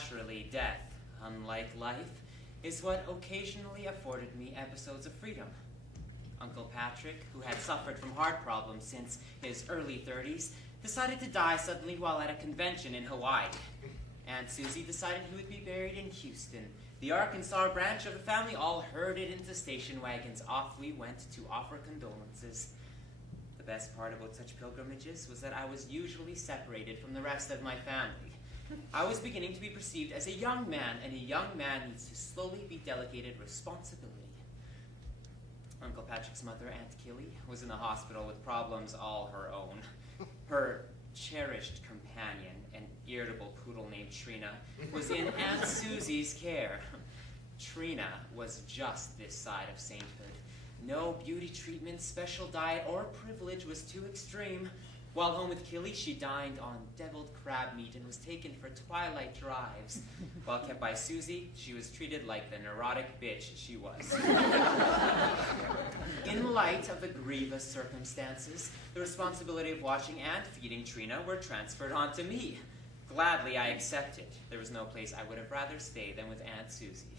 Naturally, death, unlike life, is what occasionally afforded me episodes of freedom. Uncle Patrick, who had suffered from heart problems since his early 30s, decided to die suddenly while at a convention in Hawaii. Aunt Susie decided he would be buried in Houston. The Arkansas branch of the family all herded into station wagons. Off we went to offer condolences. The best part about such pilgrimages was that I was usually separated from the rest of my family. I was beginning to be perceived as a young man, and a young man needs to slowly be delegated responsibility. Uncle Patrick's mother, Aunt Killy, was in the hospital with problems all her own. Her cherished companion, an irritable poodle named Trina, was in Aunt Susie's care. Trina was just this side of sainthood. No beauty treatment, special diet, or privilege was too extreme. While home with Killy, she dined on deviled crab meat and was taken for twilight drives. While kept by Susie, she was treated like the neurotic bitch she was. In light of the grievous circumstances, the responsibility of watching and feeding Trina were transferred onto me. Gladly, I accepted. There was no place I would have rather stayed than with Aunt Susie.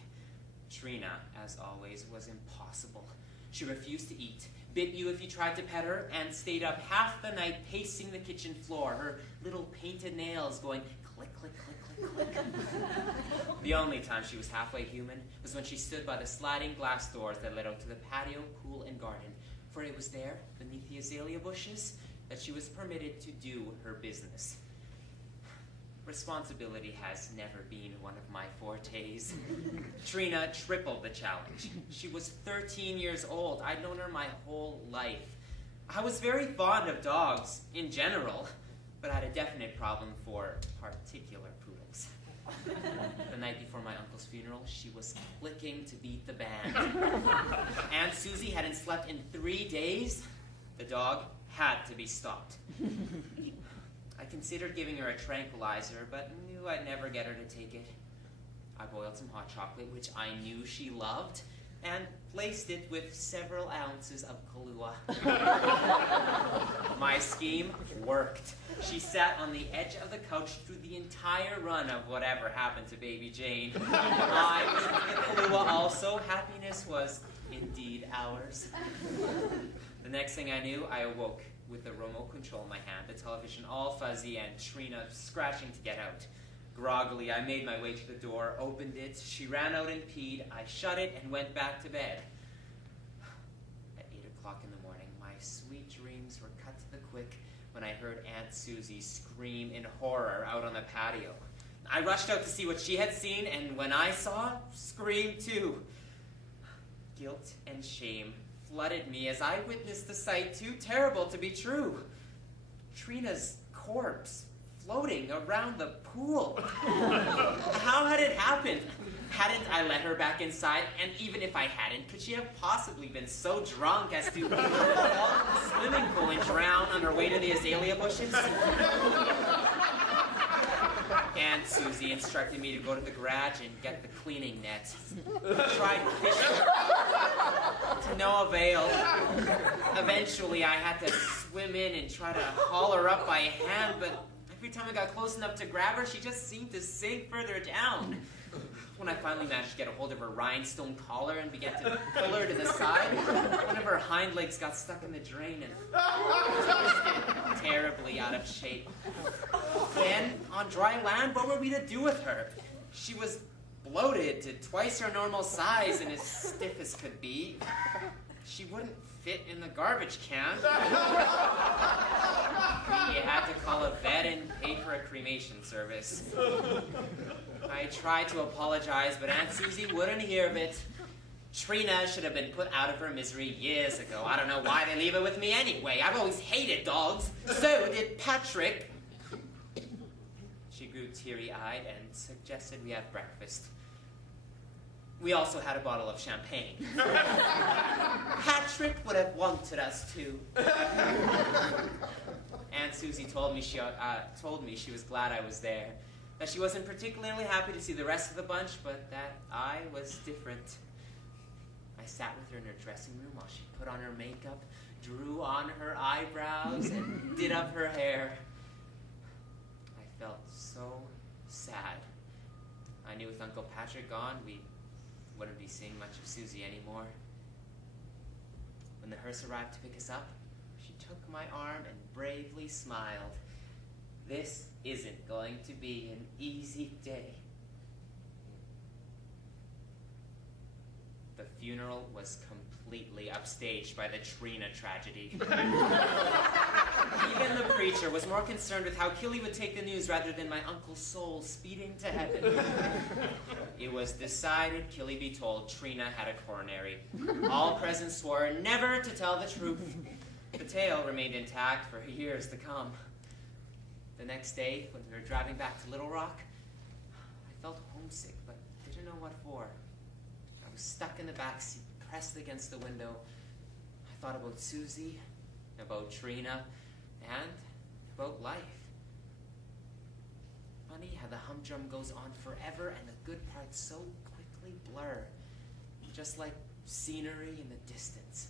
Trina, as always, was impossible. She refused to eat, bit you if you tried to pet her, and stayed up half the night pacing the kitchen floor, her little painted nails going click, click, click, click, click. The only time she was halfway human was when she stood by the sliding glass doors that led out to the patio, pool, and garden, for it was there, beneath the azalea bushes, that she was permitted to do her business. Responsibility has never been one of my fortes. Trina tripled the challenge. She was 13 years old. I'd known her my whole life. I was very fond of dogs in general, but I had a definite problem for particular poodles. The night before my uncle's funeral, she was clicking to beat the band. Aunt Susie hadn't slept in 3 days. The dog had to be stopped. I considered giving her a tranquilizer, but knew I'd never get her to take it. I boiled some hot chocolate, which I knew she loved, and placed it with several ounces of Kahlua. My scheme worked. She sat on the edge of the couch through the entire run of whatever happened to baby Jane. I was with Kahlua also. Happiness was indeed ours. The next thing I knew, I awoke with the remote control in my hand, the television all fuzzy, and Trina scratching to get out. Groggily, I made my way to the door, opened it. She ran out and peed. I shut it and went back to bed. At 8 o'clock in the morning, my sweet dreams were cut to the quick when I heard Aunt Susie scream in horror out on the patio. I rushed out to see what she had seen, and when I saw, screamed too. Guilt and shame flooded me as I witnessed the sight too terrible to be true. Trina's corpse floating around the pool. How had it happened? Hadn't I let her back inside? And even if I hadn't, could she have possibly been so drunk as to fall in the swimming pool and drown on her way to the azalea bushes? Aunt Susie instructed me to go to the garage and get the cleaning net. I tried fishing to no avail. Eventually, I had to swim in and try to haul her up by hand, but every time I got close enough to grab her, she just seemed to sink further down. When I finally managed to get a hold of her rhinestone collar and began to pull her to the side, one of her hind legs got stuck in the drain and twisted terribly out of shape. Then, on dry land, what were we to do with her? She was bloated to twice her normal size and as stiff as could be. She wouldn't fit in the garbage can. We had to call a vet and pay for a cremation service. I tried to apologize, but Aunt Susie wouldn't hear of it. Trina should have been put out of her misery years ago. I don't know why they leave it with me anyway. I've always hated dogs. So did Patrick. She grew teary-eyed and suggested we have breakfast. We also had a bottle of champagne. Patrick would have wanted us to. Aunt Susie told me she was glad I was there, that she wasn't particularly happy to see the rest of the bunch, but that I was different. I sat with her in her dressing room while she put on her makeup, drew on her eyebrows, and did up her hair. I felt so sad I knew with Uncle Patrick gone, we wouldn't be seeing much of Susie anymore. When the hearse arrived to pick us up, she took my arm and bravely smiled. This isn't going to be an easy day. The funeral was completely upstaged by the Trina tragedy. Even the preacher was more concerned with how Killy would take the news rather than my uncle's soul speeding to heaven. It was decided Killy be told Trina had a coronary. All present swore never to tell the truth. The tale remained intact for years to come. The next day, when we were driving back to Little Rock, I felt homesick, but didn't know what for. I was stuck in the back seat, pressed against the window. I thought about Susie, about Trina, and about life. Funny how the humdrum goes on forever and the good parts so quickly blur, just like scenery in the distance.